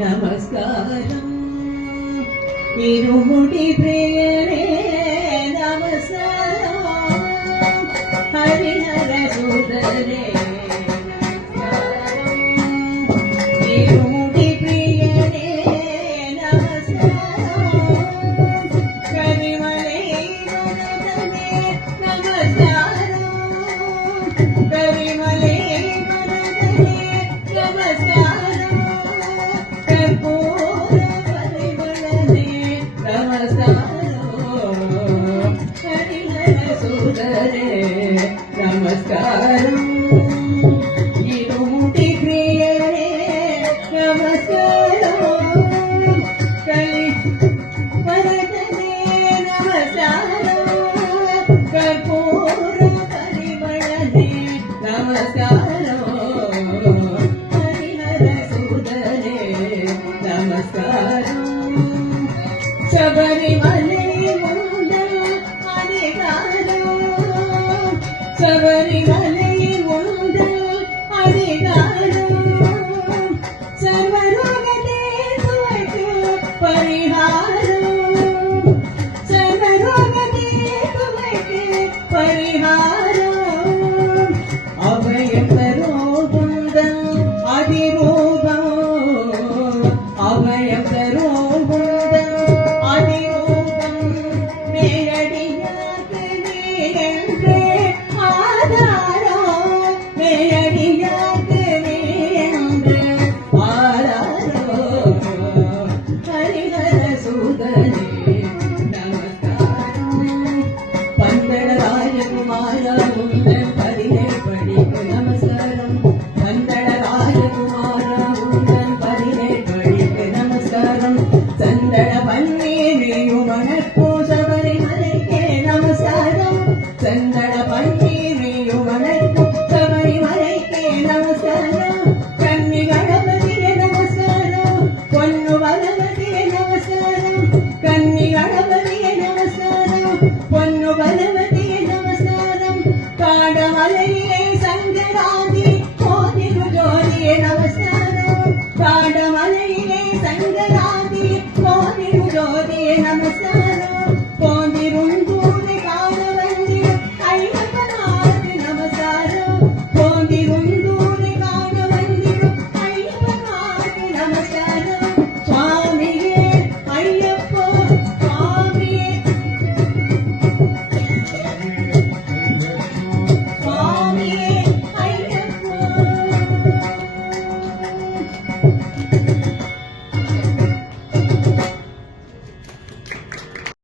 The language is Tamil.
நமஸ்காரம் இருமுடி பிரியரே நமஸ்காரம் ஹரிஹர சுதரே இருமுடி பிரியரே நமஸ்காரம் கரிமலை வரதனே நமஸ்காரம் கரிமலை வரதனே நமஸ்காரம் கற்பூர பரிமளனே நமஸ்காரம் ஹரிஹர சுதரே நமஸ்காரம் இருமுடி பிரியரே நமஸ்காரம் கலி வரதனே நமஸ்காரம் கற்பூர பரிமளனே நமஸ்காரம் ஹரிஹர சுதரே நமஸ்காரம் சபரிமலை முதல் அதிகாரம் சபரிமலை முதல் அதிகாரம் சர்வரோக தேவக்கு பரிகாரம் சர்வரோக தேவக்கு பரிகாரம் அபயம் தரோகுந்தம் அதிரூபம் அபயம் தரோகுந்தம் அதிரூபம் மேயடியாக்கு நீரே ஆதாரம் மேயடியாக்கு நீரே ஆதாரம் ஹரிஹர சுதரே நமஸ்காரம் பந்தள ராஜகுமார உந்தன் பதினே படிக்கு நமஸ்காரம் பந்தள ராஜகுமார உந்தன் பதினே படிக்கு நமஸ்காரம் சந்தள பன்னீரியுமனப்போ சபரிமலைக்கே நமஸ்காரம் சந்தள பன்னீரியுமனப்போ சபரிமலைக்கே நமஸ்காரம் கன்னி கணபதியே நமஸ்காரம் பொன்னு பலவதியே நமஸ்காரம் கன்னி கணபதியே நமஸ்காரம் பொன்னு பலவதியே நமஸ்காரம் காடமலையிலே சங்கராதி கோதிரு ஜோதியே நமஸ்காரம் காடமலையிலே சங்கராதி கோதிரு ஜோதியே நமஸ்காரம்